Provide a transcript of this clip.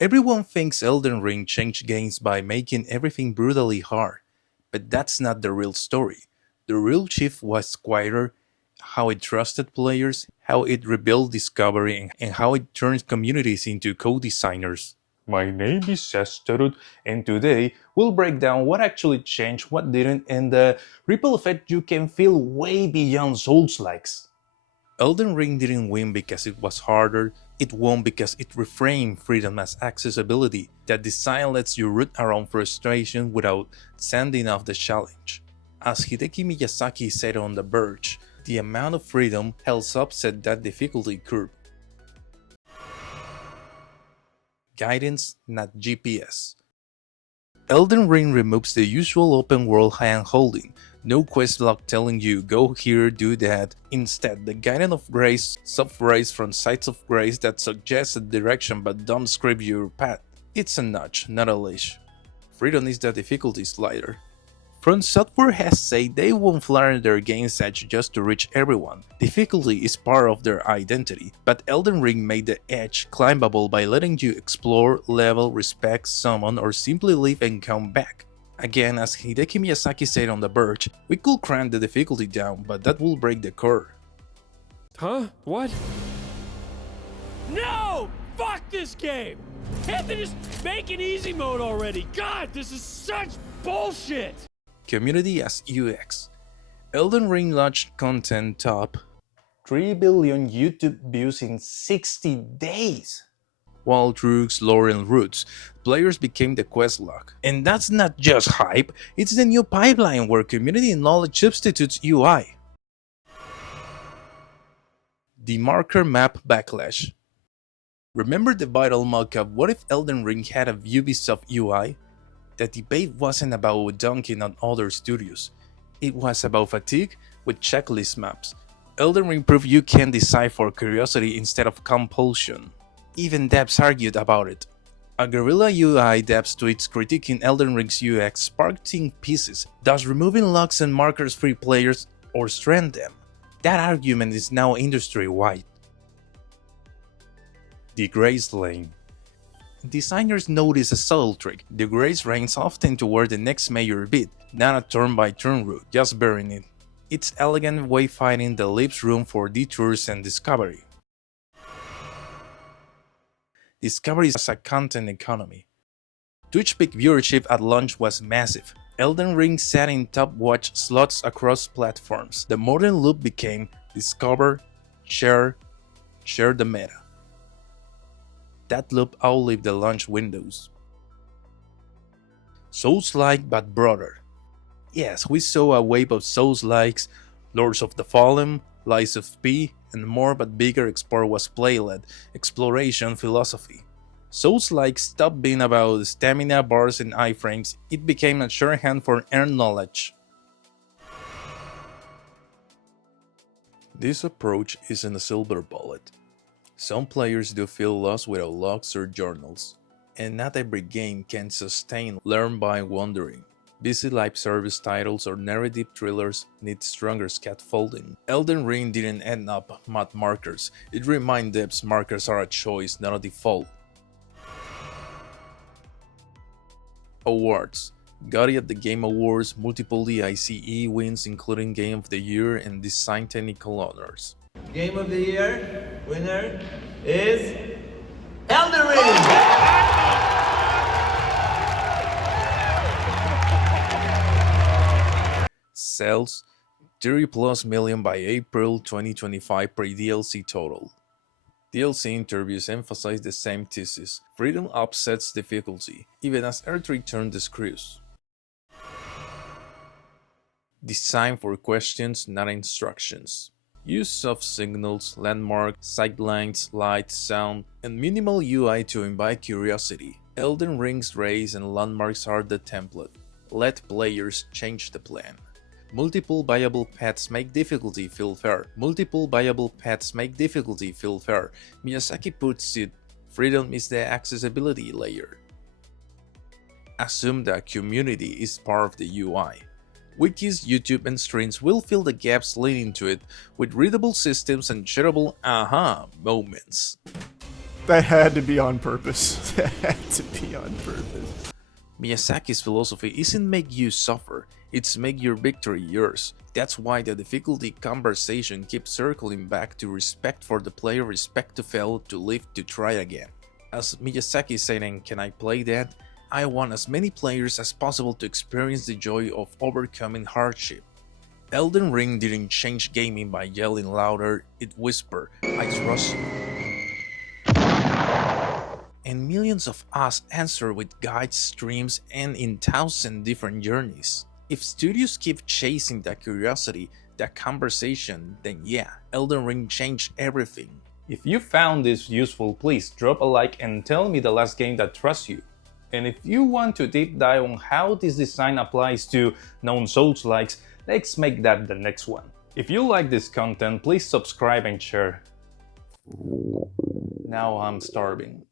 Everyone thinks Elden Ring changed games by making everything brutally hard, but that's not the real story. The real shift was quieter, how it trusted players, how it rebuilt discovery, and how it turned communities into co-designers. My name is Sestarut, and today we'll break down what actually changed, what didn't, and the ripple effect you can feel way beyond Souls-likes. Elden Ring didn't win because it was harder, it won because it reframed freedom as accessibility. That design lets you root around frustration without sending off the challenge. As Hideki Miyazaki said on The Verge, the amount of freedom helps offset that difficulty curve. Guidance, not GPS. Elden Ring removes the usual open world hand-holding, no quest log telling you go here, do that. Instead, the guidance of grace sub-rays from sites of grace that suggest a direction but don't script your path. It's a nudge, not a leash. Freedom is the difficulty slider. From Software has said they won't flatten their game's edge just to reach everyone. Difficulty is part of their identity, but Elden Ring made the edge climbable by letting you explore, level, respec, summon, or simply leave and come back. Again, as Hideki Miyazaki said on The Verge, we could crank the difficulty down, but that will break the core. Huh? What? No! Fuck this game! Can't they just make an easy mode already? God, this is such bullshit! Community as UX. Elden Ring launched content top 3 billion YouTube views in 60 days. While Droogs, lore and roots, players became the quest log. And that's not just hype, it's the new pipeline where community knowledge substitutes UI. The marker map backlash. Remember the viral mockup what if Elden Ring had a Ubisoft UI? The debate wasn't about dunking on other studios, it was about fatigue with checklist maps. Elden Ring proved you can decide for curiosity instead of compulsion. Even devs argued about it. A Guerrilla UI devs tweets critiquing Elden Ring's UX sparked think pieces, thus removing locks and markers free players or strand them. That argument is now industry-wide. The Grace Lane. Designers notice a subtle trick. The grace ranks often toward the next major beat, not a turn-by-turn route, just burying it. It's elegant wayfinding that leaves room for detours and discovery. Discovery is a content economy. Twitch peak viewership at launch was massive. Elden Ring sat in top watch slots across platforms. The modern loop became discover, share the meta. That loop outlived the launch windows. Soulslike but broader. Yes, we saw a wave of Soulslikes, Lords of the Fallen, Lies of P, and more, but bigger export was play-led, exploration philosophy. Soulslike stopped being about stamina bars and iframes, it became a shorthand for earned knowledge. This approach isn't a silver bullet. Some players do feel lost without logs or journals, and not every game can sustain learn by wandering. Busy live service titles or narrative thrillers need stronger scaffolding. Elden Ring didn't end up math markers, it reminded devs markers are a choice, not a default. Awards. Got it at the Game Awards, multiple DICE wins including Game of the Year and Design Technical Honors. Game of the Year winner is Elden Ring! Sales 30 plus million by April 2025 pre-DLC total. DLC interviews emphasize the same thesis, freedom offsets difficulty, even as R3 turned the screws. Design for questions, not instructions. Use of signals, landmarks, sightlines, light, sound, and minimal UI to invite curiosity. Elden Ring's rays and landmarks are the template. Let players change the plan. Multiple viable paths make difficulty feel fair. Multiple viable paths make difficulty feel fair. Miyazaki puts it, freedom is the accessibility layer. Assume that community is part of the UI. Wikis, YouTube, and streams will fill the gaps leading to it with readable systems and shareable aha moments. That had to be on purpose. That had to be on purpose. Miyazaki's philosophy isn't make you suffer, it's make your victory yours. That's why the difficulty conversation keeps circling back to respect for the player, respect to fail, to live, to try again. As Miyazaki said in Can I Play That? I want as many players as possible to experience the joy of overcoming hardship. Elden Ring didn't change gaming by yelling louder, it whispered, I trust you. And millions of us answer with guides, streams, and in 1,000 different journeys. If studios keep chasing that curiosity, that conversation, then yeah, Elden Ring changed everything. If you found this useful, please drop a like and tell me the last game that trusts you. And if you want to deep dive on how this design applies to known Soulslikes, let's make that the next one. If you like this content, please subscribe and share. Now I'm starving.